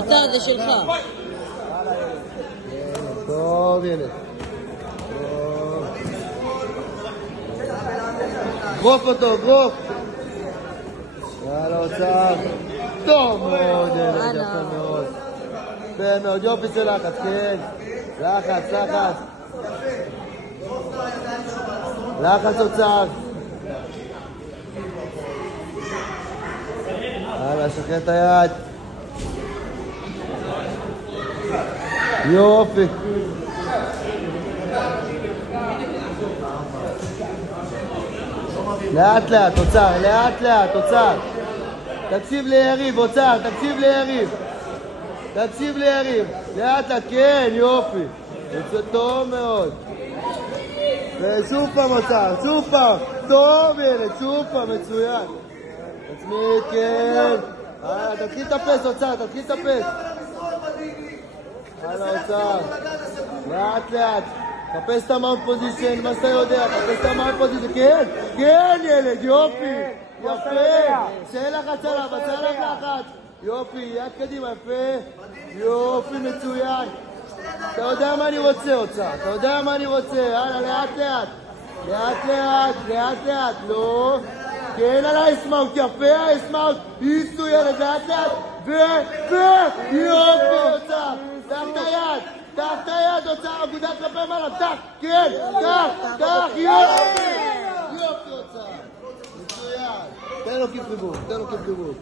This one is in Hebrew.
אוצר זה שלך. טוב ילד. גרוף אותו, גרוף. יאללה אוצר. טוב מאוד ילד, יפה מאוד. יפה מאוד, יופי של לחץ, כן. לחץ, לחץ. לחץ אוצר. יאללה, שחרר את היד. יופי. לאט לאט, אוצר, לאט לאט, אוצר. תקשיב ליריב, אוצר, תקשיב ליריב. תקשיב ליריב. לאט לאט, כן, יופי. זה טוב מאוד. ושוב פעם אוצר, שוב פעם. טוב ילד, שוב פעם, מצוין. תצמיד, כן. תתחיל לטפס, אוצר, תתחיל לטפס. הלאה, אוצר. לאט לאט. תפס את המאונט פוזישן, מה שאתה יודע, תפס את המאונט פוזישן. כן, כן ילד, יופי. יפה. שאין לחץ עליו, עשה עליו לחץ. יופי, יד קדימה, יפה. יופי, מצוין. אתה יודע מה אני רוצה, אוצר. אתה יודע מה אני רוצה. הלאה, לאט לאט. לאט לאט, לאט לאט. לא. כן על האסמאוט, יפה האסמאוט. איסו ילד, לאט לאט. יופי, אוצר. תח את היד. תח את היד, אוצר. אגודה כלפי מעלה. תח, כן. תח, יופי. יופי, אוצר. מצוין. תן לו כיף חיבור, תן לו כיף חיבור.